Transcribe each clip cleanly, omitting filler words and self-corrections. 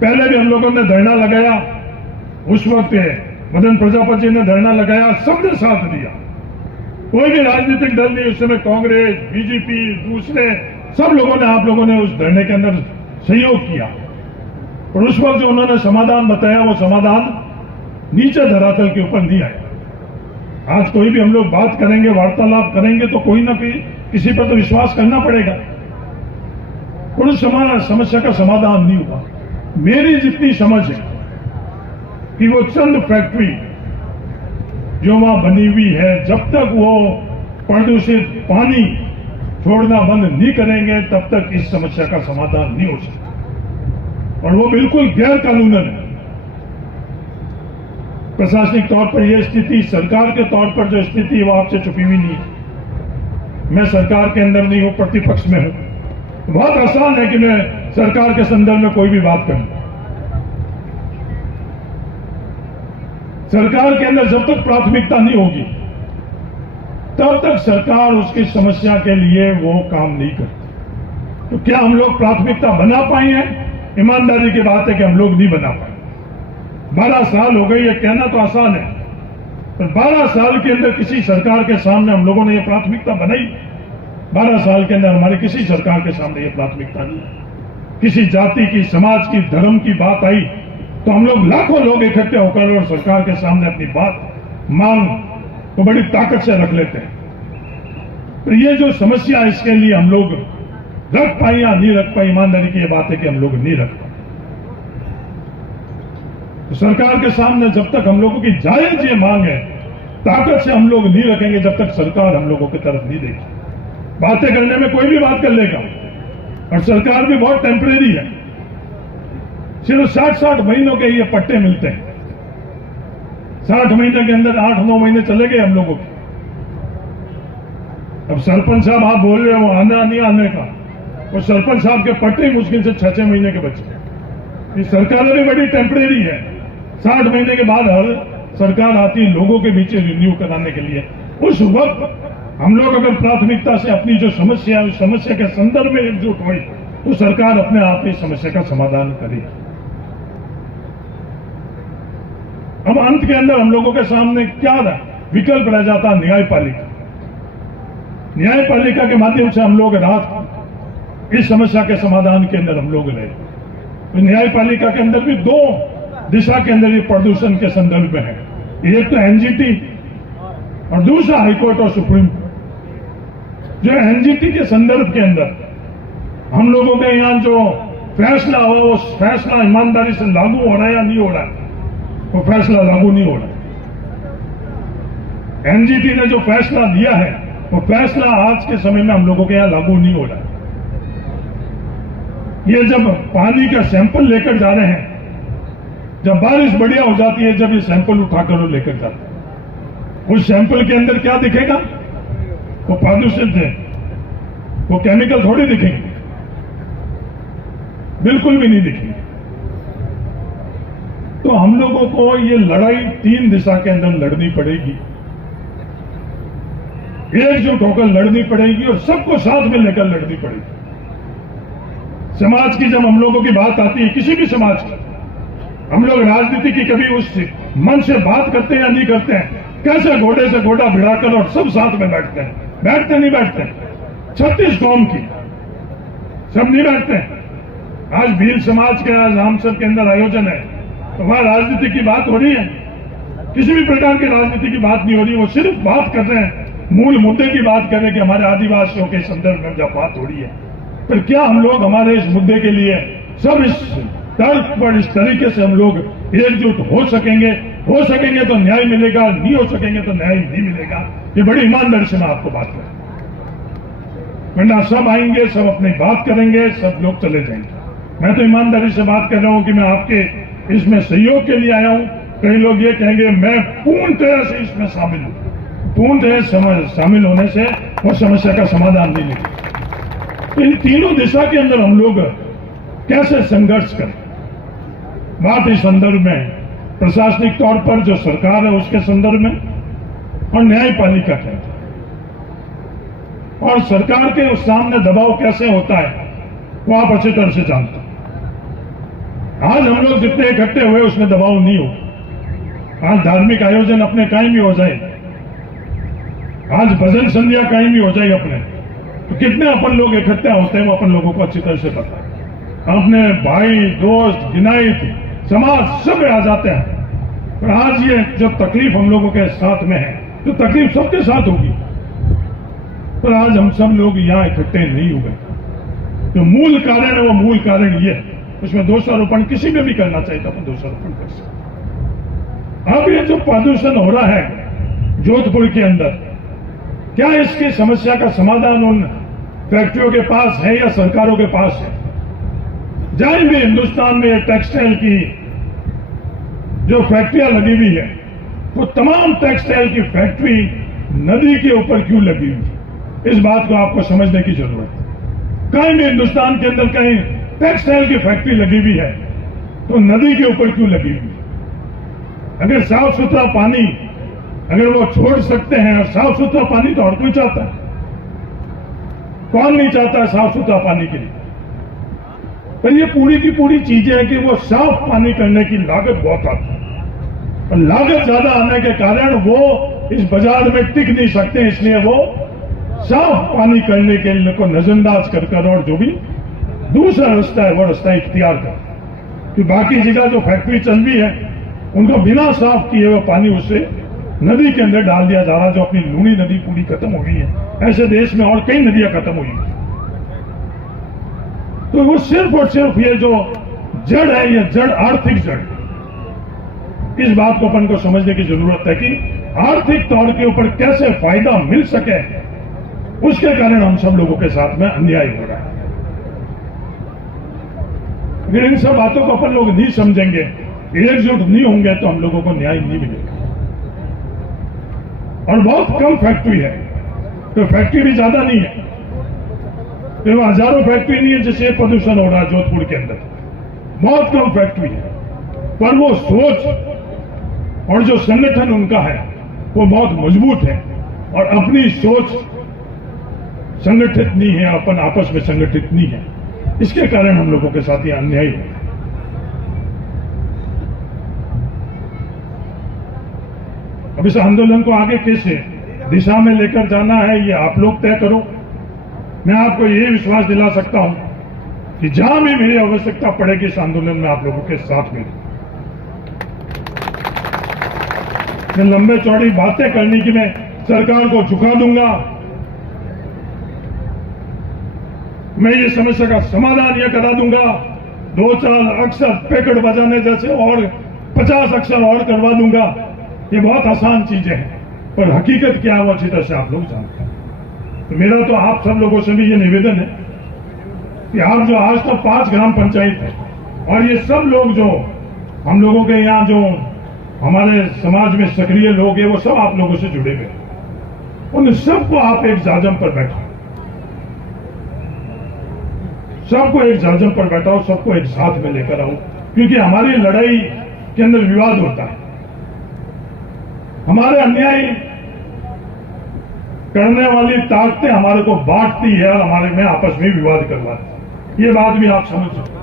पहले भी हम लोगों ने धरना लगाया, उस वक्त मदन प्रजापति ने धरना लगाया, सबने साथ दिया। कोई भी राजनीतिक दल नहीं, उस समय कांग्रेस, बीजेपी, दूसरे सब लोगों ने, आप लोगों ने उस धरने के अंदर सहयोग किया। और उस वक्त जो उन्होंने समाधान बताया, वो समाधान नीचे धरातल के ऊपर नहीं आया। आज कोई भी हम लोग बात करेंगे, वार्तालाप करेंगे, तो कोई ना कोई किसी पर तो विश्वास करना पड़ेगा। और उस समस्या का समाधान नहीं हुआ। मेरी जितनी समझ है कि वो चंद फैक्ट्री जो वहां बनी हुई है, जब तक वो प्रदूषित पानी छोड़ना बंद नहीं करेंगे, तब तक इस समस्या का समाधान नहीं हो सकता। और वो बिल्कुल गैर कानूनन है। प्रशासनिक तौर पर यह स्थिति, सरकार के तौर पर जो स्थिति है, वो आपसे छुपी हुई नहीं है। मैं सरकार के अंदर नहीं हूं, प्रतिपक्ष में हूं। बहुत आसान है कि मैं सरकार के संदर्भ में कोई भी बात करूं। सरकार के अंदर जब तक प्राथमिकता नहीं होगी, तब तक सरकार उसकी समस्या के लिए वो काम नहीं करती। तो क्या हम लोग प्राथमिकता बना पाए हैं? ईमानदारी की बात है कि हम लोग नहीं बना पाए। 12 साल हो गए, ये कहना तो आसान है, पर 12 साल के अंदर किसी सरकार के सामने हम लोगों ने ये प्राथमिकता बनाई? 12 साल के अंदर हमारी किसी सरकार के सामने ये प्राथमिकता नहीं। किसी जाति की, समाज की, धर्म की बात आई तो हम लोग लाखों लोग इकट्ठे होकर और सरकार के सामने अपनी बात, मांग तो बड़ी ताकत से रख लेते हैं। तो ये जो समस्या है, इसके लिए हम लोग रख पाए या नहीं रख पाए, ईमानदारी की ये बात है कि हम लोग नहीं रख पाए। तो सरकार के सामने जब तक हम लोगों की जायज ये मांग है, ताकत से हम लोग नहीं रखेंगे, जब तक सरकार हम लोगों की तरफ नहीं देगी। बातें करने में कोई भी बात कर लेगा, और सरकार भी बहुत टेम्परेरी है। सिर्फ 60-60 महीनों के ये पट्टे मिलते हैं। 60 महीने के अंदर 8-9 महीने चले गए हम लोगों के। अब सरपंच साहब आप बोल रहे हो आना नहीं आने का, और सरपंच साहब के पट्टे मुश्किल से 6-6 महीने के बचे। ये सरकारें भी बड़ी टेम्परेरी है। 60 महीने के बाद हर सरकार आती है लोगों के बीच रिन्यू कराने के लिए। उस वक्त हम लोग अगर प्राथमिकता से अपनी जो समस्या है, उस समस्या के संदर्भ में एकजुट हुई, तो सरकार अपने आप ही समस्या का समाधान करेगी। अब अंत के अंदर हम लोगों के सामने क्या विकल्प रह जाता? न्यायपालिका। न्यायपालिका के माध्यम से हम लोग रात इस समस्या के समाधान के अंदर हम लोग रहे। तो न्यायपालिका के अंदर भी 2 दिशा के अंदर ये प्रदूषण के संदर्भ में है। एक तो एनजीटी और दूसरा हाईकोर्ट और सुप्रीम कोर्ट। जो एनजीटी के संदर्भ के अंदर हम लोगों के यहां जो फैसला हो, वो फैसला ईमानदारी से लागू हो रहा है या नहीं हो रहा है? वो फैसला लागू नहीं हो रहा। एनजीटी ने जो फैसला दिया है, वो फैसला आज के समय में हम लोगों के यहां लागू नहीं हो रहा है। ये जब पानी का सैंपल लेकर जा रहे हैं, जब बारिश बढ़िया हो जाती है, जब ये सैंपल उठाकर वो लेकर जाते हैं, उस सैंपल के अंदर क्या दिखेगा? वो प्रदूषित है, वो केमिकल थोड़ी दिखेंगे, बिल्कुल भी नहीं दिखेंगे। तो हम लोगों को ये लड़ाई 3 दिशा के अंदर लड़नी पड़ेगी, एकजुट होकर लड़नी पड़ेगी और सबको साथ में लेकर लड़नी पड़ेगी। समाज की जब हम लोगों की बात आती है, किसी भी समाज की, हम लोग राजनीति की कभी उस मन से बात करते हैं या नहीं करते हैं? कैसे घोड़े से घोड़ा भिड़ाकर और सब साथ में बैठते हैं? बैठते नहीं बैठते? 36 कौम की सब नहीं बैठते हैं। आज भील समाज के आज रामसर के अंदर आयोजन है, तो वहां राजनीति की बात हो रही है? किसी भी प्रकार की राजनीति की बात नहीं हो रही। वो सिर्फ बात कर रहे हैं, मूल मुद्दे की बात कर रहे हैं कि हमारे आदिवासियों के संदर्भ में जब बात हो रही है, फिर क्या हम लोग हमारे इस मुद्दे के लिए सब इस तर्क पर, इस तरीके से हम लोग एकजुट हो सकेंगे? हो सकेंगे तो न्याय मिलेगा, नहीं हो सकेंगे तो न्याय नहीं मिलेगा। ये बड़ी ईमानदारी से मैं आपको बात करूं, वरना सब आएंगे, सब अपनी बात करेंगे, सब लोग चले जाएंगे। मैं तो ईमानदारी से बात कर रहा हूं कि मैं आपके इसमें सहयोग के लिए आया हूं। कई लोग ये कहेंगे मैं पूर्ण तरह से इसमें शामिल हूं। पूर्ण तरह शामिल होने से वो समस्या का समाधान नहीं मिलेगा। इन तीनों दिशा के अंदर हम लोग कैसे संघर्ष करें? बात इस संदर्भ में प्रशासनिक तौर पर जो सरकार है उसके संदर्भ में, और न्यायपालिका के अंदर, और सरकार के उस सामने दबाव कैसे होता है वो आप अच्छी तरह से जानते हैं। आज हम लोग जितने इकट्ठे हुए उसमें दबाव नहीं हो। आज धार्मिक आयोजन अपने कायम ही हो जाए, आज भजन संध्या कायम ही हो जाए अपने, तो कितने अपन लोग इकट्ठे होते हैं वो अपन लोगों को अच्छी तरह से पता है। अपने भाई दोस्त गिनाइत समाज सब आ जाते हैं। पर आज ये जब तकलीफ हम लोगों के साथ में है तो तकलीफ सबके साथ होगी, पर आज हम सब लोग यहां इकट्ठे नहीं हुए। जो मूल कारण है वो मूल कारण ये है, उसमें दोषारोपण किसी में भी करना चाहिए तो अपन दोषारोपण कर सकते। अब ये जो प्रदूषण हो रहा है जोधपुर के अंदर, क्या इसकी समस्या का समाधान उन फैक्ट्रियों के पास है या सरकारों के पास है? जहां भी हिंदुस्तान में टेक्सटाइल की जो फैक्ट्रियां लगी हुई है, वो तमाम टेक्सटाइल की फैक्ट्री नदी के ऊपर क्यों लगी हुई? इस बात को आपको समझने की जरूरत है। कहीं भी हिंदुस्तान के अंदर कहीं टेक्सटाइल की फैक्ट्री लगी हुई है तो नदी के ऊपर क्यों लगी हुई? अगर साफ सुथरा पानी अगर वो छोड़ सकते हैं, और साफ सुथरा पानी तो हर कोई चाहता है, कौन नहीं चाहता है साफ सुथरा पानी के लिए? पर ये पूरी की पूरी चीजें हैं कि वो साफ पानी करने की लागत बहुत आती है, और लागत ज्यादा आने के कारण वो इस बाजार में टिक नहीं सकते, इसलिए वो साफ पानी करने के लिए को नजरअंदाज कर और जो भी दूसरा रास्ता है वो रास्ता इख्तियार कर, कि बाकी जगह जो फैक्ट्री चल रही है उनको बिना साफ किए हुए पानी उससे नदी के अंदर डाल दिया जा रहा, जो अपनी लूणी नदी पूरी खत्म हो गई है। ऐसे देश में और कई नदियां खत्म हुई हैं। तो वो सिर्फ और सिर्फ ये जो जड़ है, ये जड़ आर्थिक जड़, इस बात को अपन को समझने की जरूरत है कि आर्थिक तौर के ऊपर कैसे फायदा मिल सके, उसके कारण हम सब लोगों के साथ में अन्याय हो रहा है। अगर इन सब बातों को अपन लोग नहीं समझेंगे, एकजुट नहीं होंगे, तो हम लोगों को न्याय नहीं मिलेगा। और बहुत कम फैक्ट्री है, तो फैक्ट्री भी ज्यादा नहीं है, तो हजारों फैक्ट्री नहीं है जिससे प्रदूषण हो रहा है जोधपुर के अंदर। बहुत कम फैक्ट्री है, पर वो सोच और जो संगठन उनका है वो बहुत मजबूत है, और अपनी सोच संगठित नहीं है, अपन आपस में संगठित नहीं है। इसके कारण हम लोगों के साथ ये अन्याय है। अब इस आंदोलन को आगे कैसे दिशा में लेकर जाना है ये आप लोग तय करो। मैं आपको ये विश्वास दिला सकता हूं कि जहां भी मेरी आवश्यकता पड़ेगी इस आंदोलन में आप लोगों के साथ में। मैं लंबे चौड़ी बातें करने की मैं सरकार को झुका दूंगा, मैं ये समस्या का समाधान ये करा दूंगा, 2-4 अक्षर पैकेट बजाने जैसे और 50 अक्षर और करवा दूंगा, ये बहुत आसान चीजें हैं, पर हकीकत क्या है वो अच्छी तरह से आप लोग जानते हैं। तो मेरा तो आप सब लोगों से भी ये निवेदन है कि आप जो आज तक 5 ग्राम पंचायत है, और ये सब लोग जो हम लोगों के यहाँ जो हमारे समाज में सक्रिय लोग हैं, वो सब आप लोगों से जुड़े हुए, उन सबको आप एक जाजम पर बैठाओ, सबको एक जाजम पर बैठाओ, सबको एक साथ में लेकर आओ, क्योंकि हमारी लड़ाई के अंदर विवाद होता है। हमारे अन्याय करने वाली ताकतें हमारे को बांटती है और हमारे में आपस में विवाद करवाती है। ये बात भी आप समझ सकते।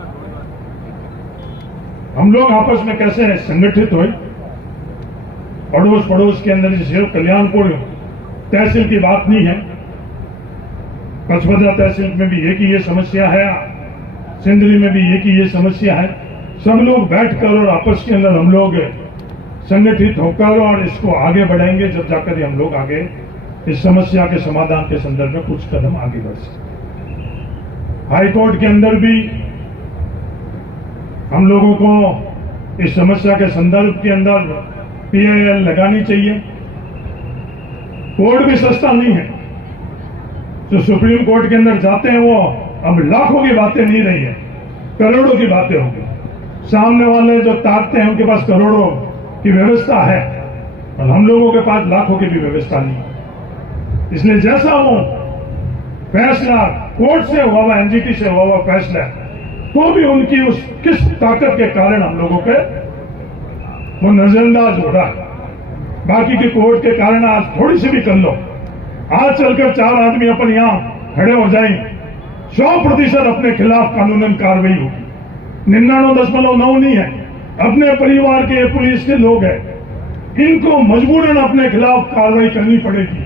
हम लोग आपस में कैसे संगठित हुए, पड़ोस के अंदर, जैसे कल्याणपुर तहसील की बात नहीं है, पचपदरा तहसील में भी एक ही ये समस्या है, सिंदरी में भी एक ही ये समस्या है। सब लोग बैठकर और आपस के अंदर हम लोग संगठित होकर और इसको आगे बढ़ाएंगे, जब जाकर हम लोग आगे इस समस्या के समाधान के संदर्भ में कुछ कदम आगे बढ़ सकते। हाईकोर्ट के अंदर भी हम लोगों को इस समस्या के संदर्भ के अंदर PIL लगानी चाहिए। कोर्ट भी सस्ता नहीं है, जो सुप्रीम कोर्ट के अंदर जाते हैं वो अब लाखों की बातें नहीं रही है, करोड़ों की बातें होंगी। सामने वाले जो ताकते हैं उनके पास करोड़ों की व्यवस्था है, और हम लोगों के पास लाखों की भी व्यवस्था नहीं है। इसलिए जैसा वो फैसला कोर्ट से हुआ हुआ, NGT से हुआ हुआ फैसला, तो भी उनकी उस किस ताकत के कारण हम लोगों पे वो नजरअंदाज हो रहा है। बाकी के कोर्ट के कारण आज थोड़ी सी भी कर लो, आज चलकर 4 आदमी अपन यहां खड़े हो जाएं, 100% अपने खिलाफ कानूनन कार्रवाई होगी। 99.9 नहीं है, अपने परिवार के पुलिस के लोग हैं, इनको मजबूरन अपने खिलाफ कार्रवाई करनी पड़ेगी।